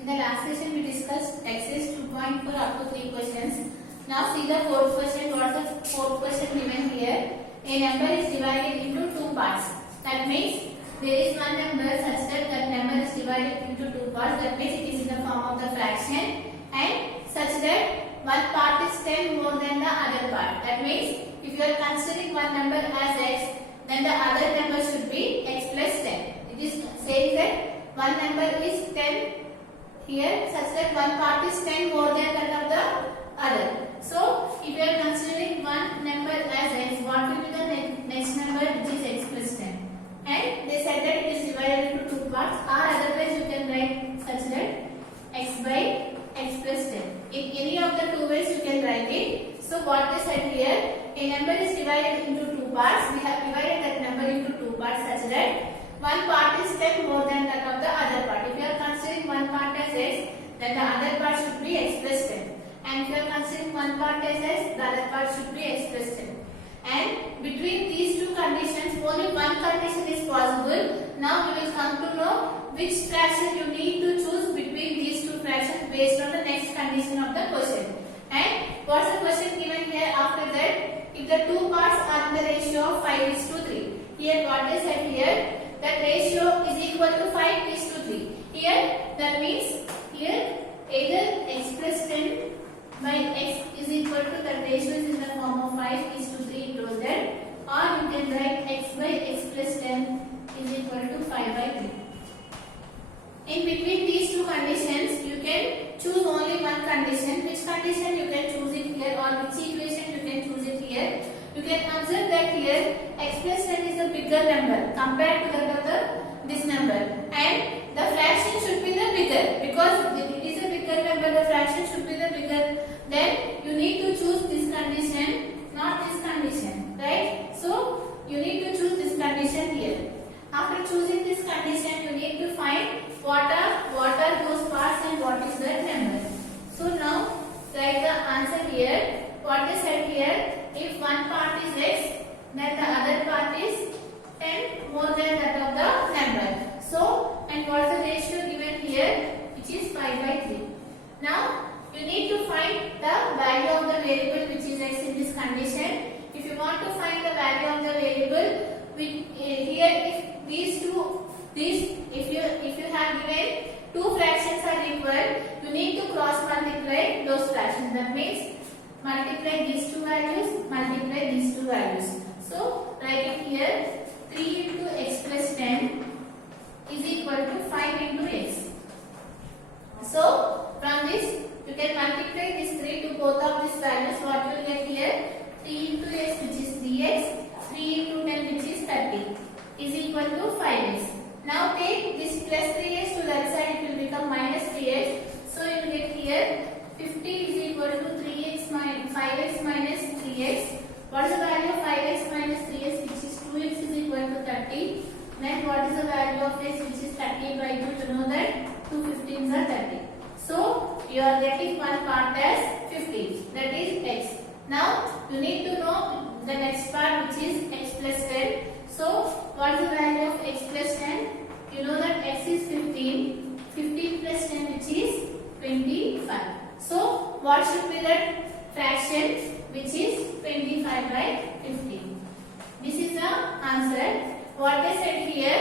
In the last session we discussed exercise 2.4 up to 3 questions. Now see the fourth question. What is the fourth question given here? A number is divided into two parts. That means there is one number such that that number is divided into two parts. That means it is in the form of the fraction and such that one part is 10 more than the other part. That means if you are considering one number as x, then the other number should be x plus 10. It is saying that one number is 10 here such that one part is 10 more than that of the other. So if you are considering one number as x, what will be the next number which is x plus 10? And they said that it is divided into two parts, or otherwise you can write such that x by x plus 10. In any of the two ways you can write it. So what they said here, a number is divided into two parts. We have divided that number into two parts such that one part is 10 more than that of the other part. If you are considering one part as x, then the other part should be x plus 10. And if you are considering one part as x, the other part should be x plus 10. And between these two conditions, only one condition is possible. Now we will come to know which fraction you need to choose between these two fractions based on the next condition of the question. And what's the question given here after that? If the two parts are in the ratio of 5:3. Here what is said here? That ratio is equal to 5:3. Here that means here either x plus 10 by x is equal to, that ratio is in the form of 5:3 into that, or you can write x by x plus 10 is equal to 5/3. In between these two conditions you can choose only one condition. Which condition you can choose it here, or which equation you can choose it here? You can observe that here x plus 10 is a bigger number compared to that of this number, and the fraction should be the bigger, because it is a bigger number, the fraction should be the bigger. Then you need to choose this condition, not this condition, right? So you need to choose this condition here. After choosing this condition, you need to find what are those parts and what is that number. So now write the answer here. What is said here? If one part is x, then the other part is 10 more than that of the number. So, and what is the ratio given here, which is 5/3. Now you need to find the value of the variable which is x in this condition. If you want to find the value of the variable, here if if you have given two fractions are equal, you need to cross multiply those fractions. That means multiply these two values, multiply these two values. So write it here, 3 into x plus 10 is equal to 5 into x. So from this you can multiply this 3 to both of these values. What you will get here? 3 into x, which is 3x, 3 into 10, which is 30, is equal to 5x. Now take this plus 3x to that side, it will become minus 3x. So you will get here 50 is equal to 5x minus 3x. What is the value of 5x minus 3x, which is 2x, is equal to 30. Then what is the value of x, which is 30/2? To know that 2 15s are 30. So you are getting one part as 50, that is x. Now you need to know the next part, which is x plus 10. So what is the value of x plus 10? You know that x is 15. 15 plus 10, which is 25. So what should be that fraction, which is 25/15? This is the answer. What they said here,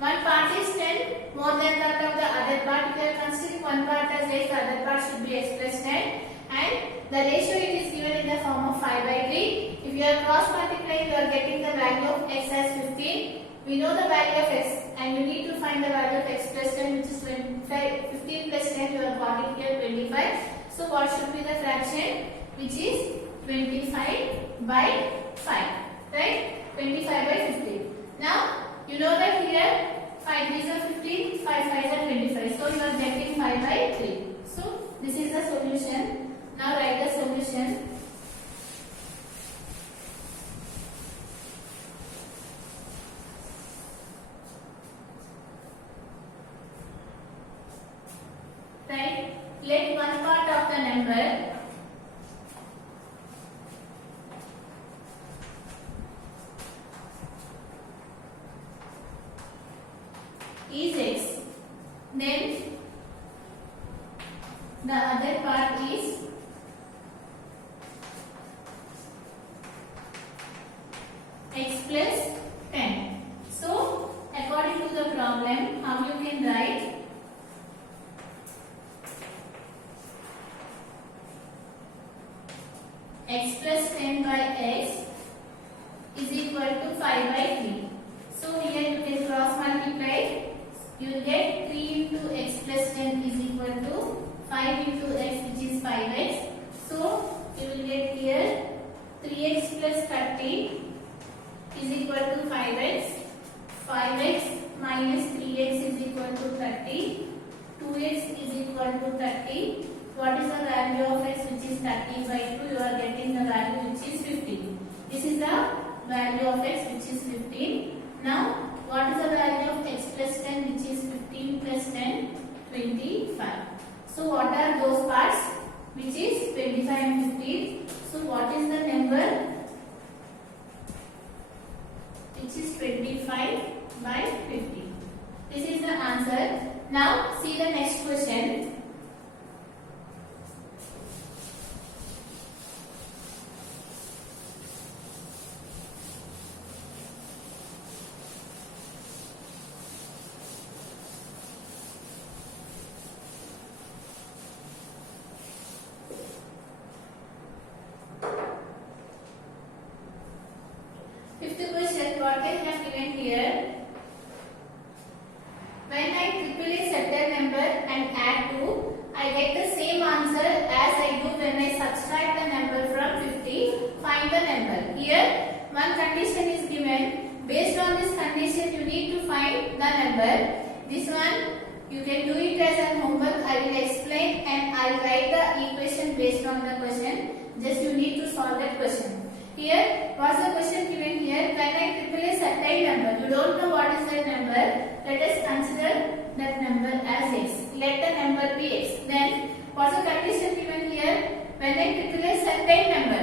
one part is 10 more than that of the other part. If you are considering one part as x, the other part should be x plus 10, and the ratio it is given in the form of 5/3. If you are cross multiplying, you are getting the value of x as 15. We know the value of x, and you need to find the value of x plus 10, which is 25. 15 plus 10, you are got it here 25. So what should be the fraction, which is 25/5, right? 25/15. Now you know that here 5 3s are 15, 5 5s are 25. So you are getting 5/3. So this is the solution. Now write the solution. Right? Let one part of the number is x, then The other part is x plus 10. So, according to the problem, how you can write? X plus 10 by x is equal to 5 by 3. So, here you can cross multiply. You will get 3 into x plus 10 is equal to 5 into x, which is 5x. So, you will get here 3x plus 30 is equal to 5x. 5x minus 3x is equal to 30. 2x is equal to 30. What is the value of x, which is 30 by 2? You are getting the value which is 15. This is the value of x, which is 15. Now, what is the value of x plus 10, which is 15 plus 10? 25. So, what are those parts? Which is 25 and 15. So, what is the number? Which is 25 by 50. This is the answer. Now, see the next question. Fifth question, what they have given here. When I triple a certain number and add 2, I get the same answer as I do when I subtract the number from 50. Find the number. Here, one condition is given. Based on this condition, you need to find the number. This one, you can do it as a homework. I will explain and I will write the equation based on the question. Just you need to solve that question. Here, what's the question given here? When I triple a certain number, you don't know what is that number. Let us consider that number as x. Let the number be x. Then, what's the condition given here? When I triple a certain number,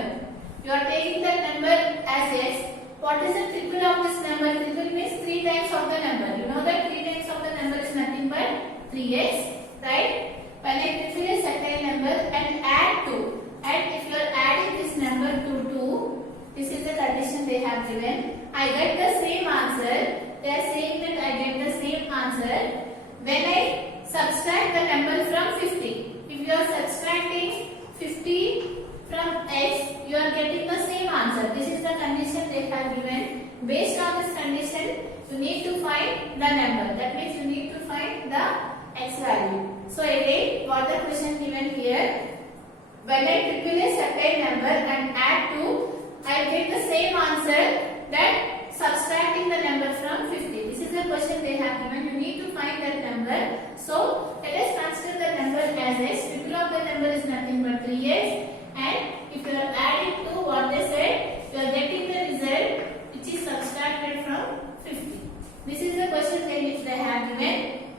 you are taking that number as x. What is the triple of this number? Triple means 3 times of the number. You know that 3 times of the number is nothing but 3x, right? When I triple a certain number and add 2, and if you are adding this number to 2, this is the condition they have given. I get the same answer. They are saying that I get the same answer when I subtract the number from 50. If you are subtracting 50 from x, you are getting the same answer. This is the condition they have given. Based on this condition, you need to find the number. That means you need to find the x value. So again, what the question given here? When I triple a certain number and add 2, I get the same answer that subtracting the number from 50. This is the question they have given. You need to find that number. So, let us consider the number as x. Triple of the number is nothing but 3x. And if you are adding to what they said, you are getting the result which is subtracted from 50. This is the question which they have given.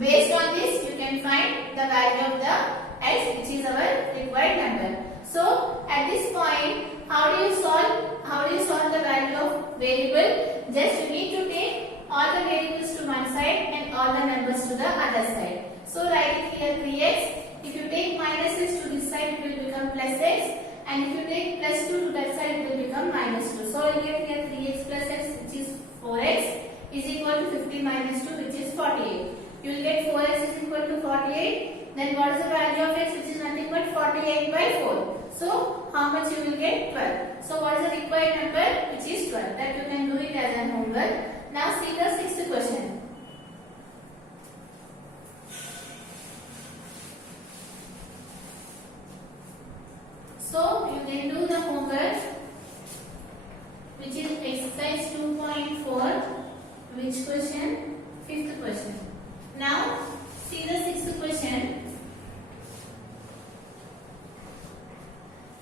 Based on this, you can find the value of the x, which is our required number. So, at this point, how do you solve the value of variable? Just you need to take all the variables to one side and all the numbers to the other side. So, write it here 3x. If you take minus x to this side, it will become plus x. And if you take plus 2 to that side, it will become minus 2. So, you get here 3x plus x, which is 4x, is equal to 50 minus 2, which is 48. You will get 4x is equal to 48. Then what is the value of x, which is nothing but 48 by 4. So, how much you will get? 12. So, what is the required number? Which is 12. That you can do it as an homework. Now, see the sixth question. So, you can do the homework, which is exercise 2.4. Which question? Fifth question. Now, see the sixth question.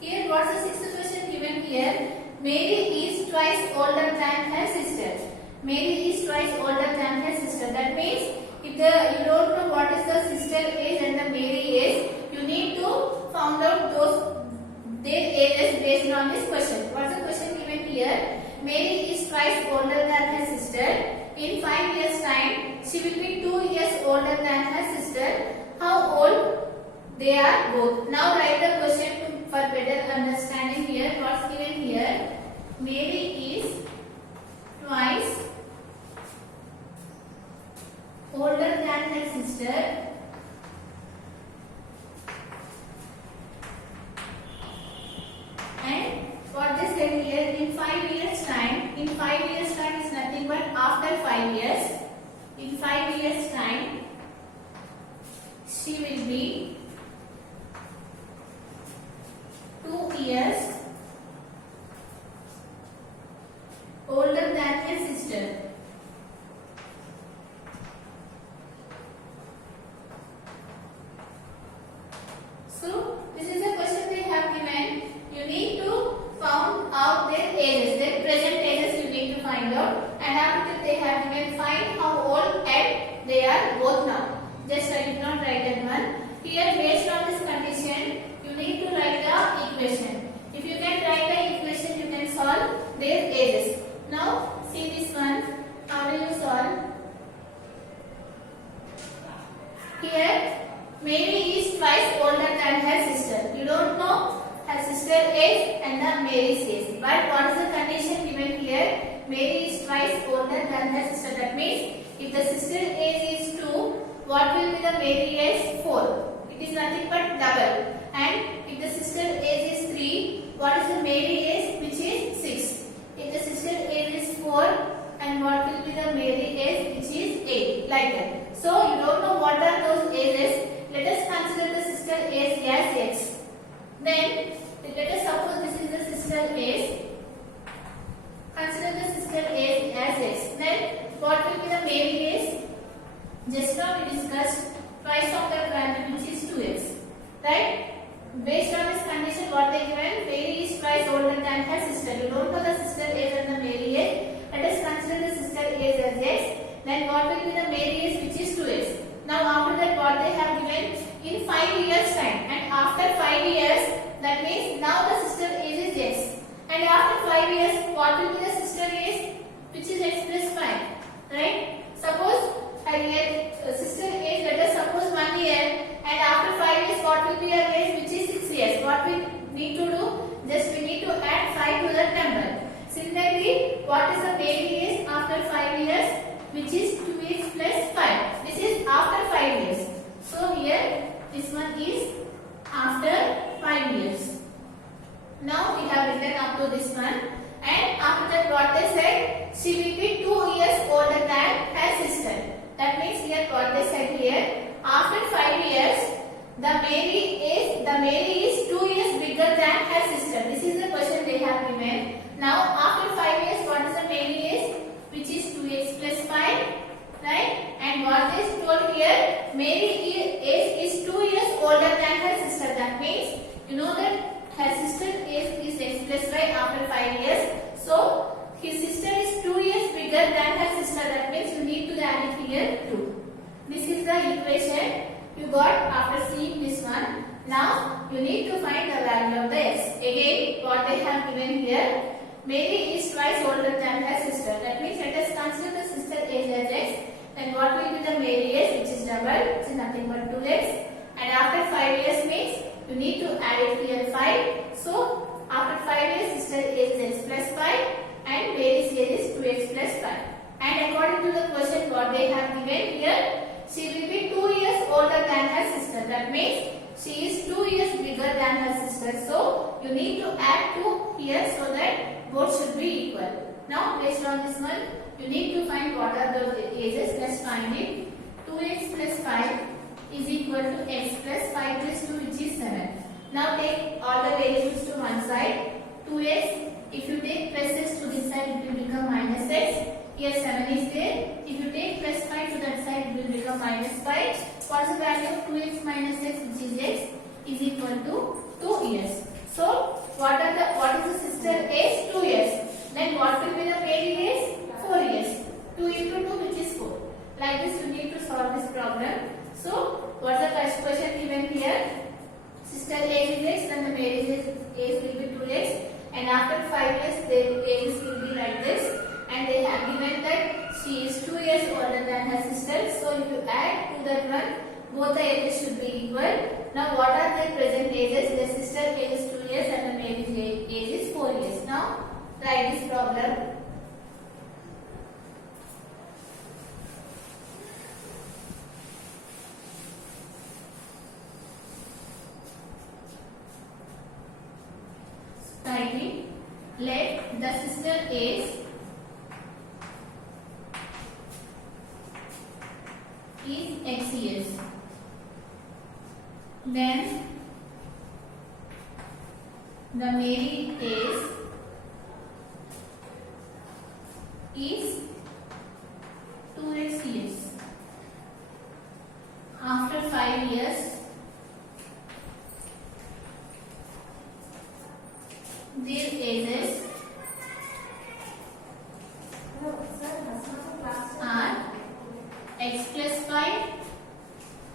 Here, what's the sixth question given here? Mary is twice older than her sister. Mary is twice older than her sister. That means, if you don't know what is the sister age and the Mary age, you need to find out their ages based on this question. What's the question given here? Mary is twice older than her sister. In 5 years' time, she will be 2 years older than her sister. How old They are both. Now write the question for better understanding here. What's given here? Mary is twice older than her sister. And what they said here, in 5 years time, in 5 years time is nothing but after 5 years. In 5 years time, she will be 2 years older than her sister. So this is a question they have given. You need to find out their ages, their present ages you need to find out, and after they have given find how old and they are both now. Just I did not write that one. Here based on this condition, you need to write the equation. If you can write the equation, you can solve their ages. Now see this one. How will you solve? Here Mary is twice older than her sister. You don't know her sister age and the Mary's age. But what is the condition given here? Mary is twice older than her sister. That means if the sister age is 2, what will be the Mary age? 4. It is nothing but double. And if the sister age is 3, what is the Mary age? Which is 6. If the sister age is 4, and what will be the Mary age? Which is 8. Like that. So you don't know what are those ages. Let us consider the sister age as x. Then let us suppose this is the sister age. Consider the sister age as x. Then what will be the Mary age? Just now we discussed twice of that value, which is 2x. Right? Based on this condition, what they given? Mary is twice older than her sister. You don't know the sister age and the Mary age. Let us consider the sister age as x. Then what will be the Mary age, which is 2x. Now after that, what they have given? In 5 years time. And after 5 years, that means now the sister age is x. And after 5 years, what will be the sister age? Which is x plus 5. Right? Suppose her sister age, let us suppose 1 year. And after 5 years, what will be her age? Which is 6 years. What we need to do? Just we need to add 5 to that number. Similarly, what is the Mary age after 5 years? Which is 2x plus 5. This is after 5 years. So here, this one is after 5 years. Now we have written up to this one. And after that, what they said? She will be 2 years older than her sister. That means here what they said here. After 5 years, the Mary is 2 years bigger than her sister. This is the question they have given. Now after 5 years, what is the Mary age? Which is 2x plus 5, right? And what is told here? Mary age is 2 years older than her sister. That means you know that her sister age is x plus 5 after 5 years. So his sister is 2 years bigger than her sister. That means you need to add it here 2. This is the equation you got after seeing this one. Now you need to find the value of the x. Again, what they have given here. Mary is twice older than her sister. That means let us consider the sister age as x. Then what will be the Mary age, which is double, which is nothing but 2x. And after 5 years means you need to add it here 5. So after 5 years, sister age is x plus 5 and Mary's age is 2x plus 5. And according to the question what they have given here, she will be 2 years older than her sister. That means she is 2 years bigger than her sister. So you need to add 2 here so that both should be equal. Now based on this one, you need to find what are those ages. Let's find it. 2x plus 5 is equal to x plus 5 plus 2, which is 7. Now take all the variables to one side. 2x, if you take plus x to this side, it will become minus x. Here 7 is there. If you take plus 5 to that side, it will become minus 5. What is the value of 2x minus x, which is x, is equal to 2 years. So what is the sister age? 2 years. Then what will be the Mary age? 4 years. 2 into 2, which is 4. Like this you need to solve this problem. So what's the first question given here? Sister age is x, then the Mary's age will be 2x. And after 5 years, their ages will be like this. And they have given that she is 2 years older than her sister. So if you add to that one, both the ages should be equal. Now what are their present ages? The sister age is 2 years and the male age is 4 years. Now write this problem. Writing, let the sister age is x years. Then the male age is 2x years. After 5 years, their ages are x plus 5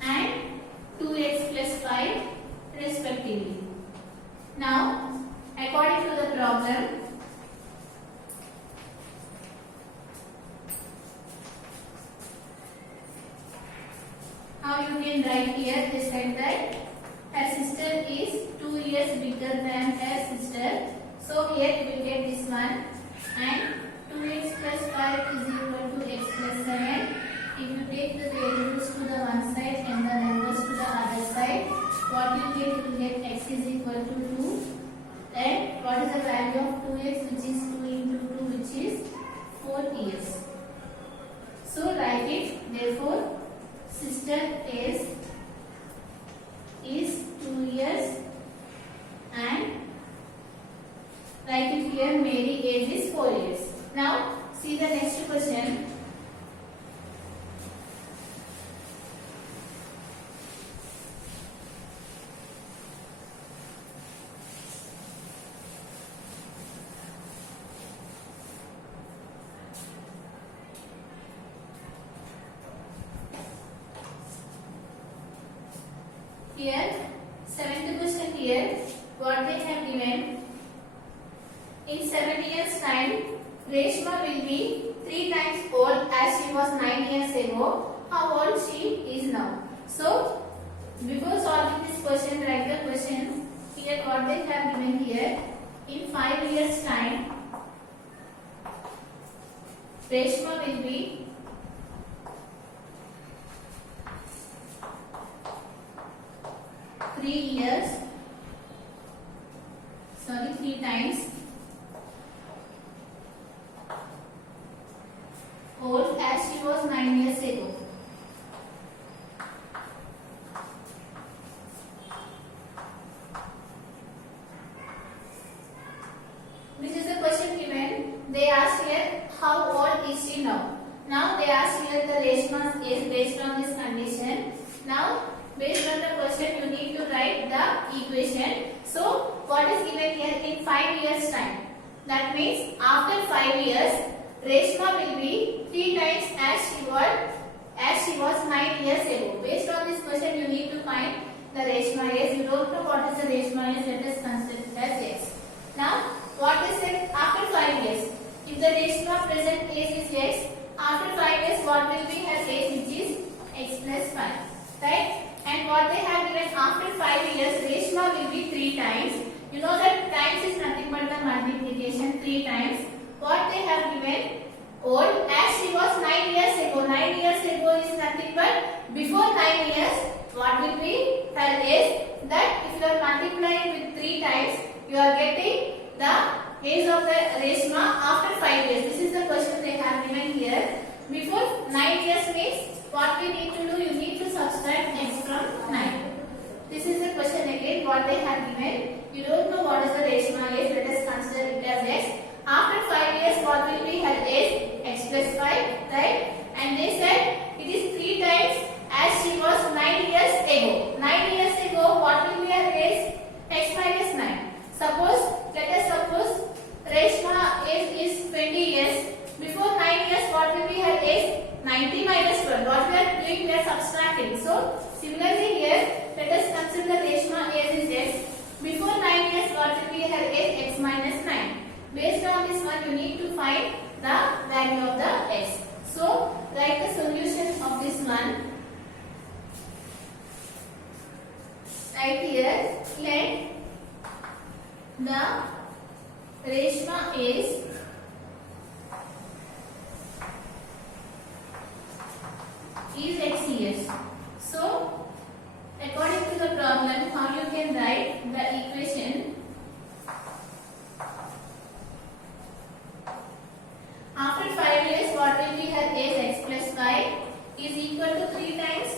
and 2x plus 5 respectively. Now, according to the problem, how you can write here? They said that her sister is 2 years bigger than her sister. So here you will get this one, and 2x plus 5 is equal to x plus 7. If you take the variables to the one side and the numbers to the other side, what you get? You will get x is equal to 2. And what is the value of 2x, which is 2 into 2, which is 4 years. So write it. Therefore, sister age is 2 years and write it here, Mary age is 4 years. Now see the next question. Here, 7th question here, what they have given. In 7 years time, Reshma will be 3 times old as she was 9 years ago. How old she is now? So, before solving this question, write the question. Here what they have given here. In 5 years time, Reshma will be 3 times old as she was 9 years ago. This is the question given. They ask here, how old is she now? Now they ask here the Reshma's age based on this condition. Now based on the question, you need to write the equation. So what is given here? In 5 years time, that means after 5 years, Reshma will be 3 times as she was 9 years ago. Based on this question, you need to find the Reshma age. You don't know what is the Reshma age. Let us consider it as x. Now what is it after 5 years? If the Reshma present age is x, after 5 years what will be her age, which is x plus 5, right? And what they have given after 5 years, Reshma will be 3 times. You know that times is nothing but the multiplication, 3 times. What they have given, old as she was 9 years ago. 9 years ago is nothing but before 9 years. What will be her age? That if you are multiplying with 3 times, you are getting the age of the Reshma after 5 years. This is the question they have given here. Before 9 years means what we need to do? You need to subtract x from 9. This is the question again. What they have given. You don't know what is the Reshma age. Let us consider it as x. After 5 years, what will be her age? X plus 5, right? And they said it is 3 times as she was 9 years ago. 9 years ago, what will be her age? X minus 9. Let us suppose Reshma age is 20 years. Before 9 years, what will be her age? 90 minus 12. What we are doing? We are subtracting. So, similarly here, let us consider Reshma age is x. Before 9 years, what will be her age? X minus 9. Based on this one, you need to find the value of the x. So, write the solution of this one. write here, let the Reshma is X years. So according to the problem, how you can write the equation? After 5 years, what will be her age? X plus 5 is equal to 3 times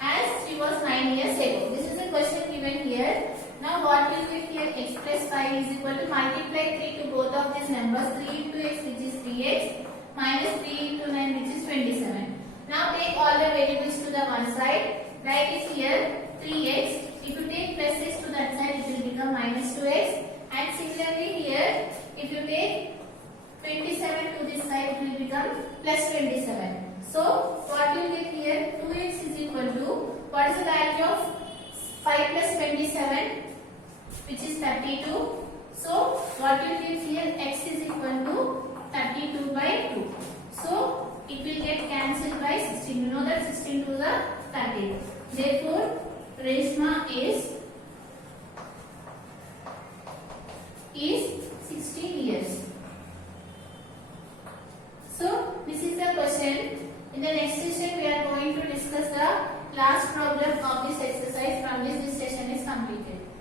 as she was 9 years ago. This is the question given here. Now what will be here? X plus 5 is equal to multiply 3 to both of these numbers. 3 into x, which is 3x, minus 3 into 9, which is 27. Now take all the variables to the one side. Write it here 3x. If you take plus x to that side, it will become minus 2x. And similarly here, if you take 27 to this side, it will become plus 27. So what you get here? 2x is equal to, what is the value of 5 plus 27? Which is 32. So what you get here? X is equal to 32 by 2. So it will get cancelled by 16. You know that 16 to the 30. Therefore, Reshma is 16 years. So this is the question. In the next session, we are going to discuss the last problem of this exercise. From this session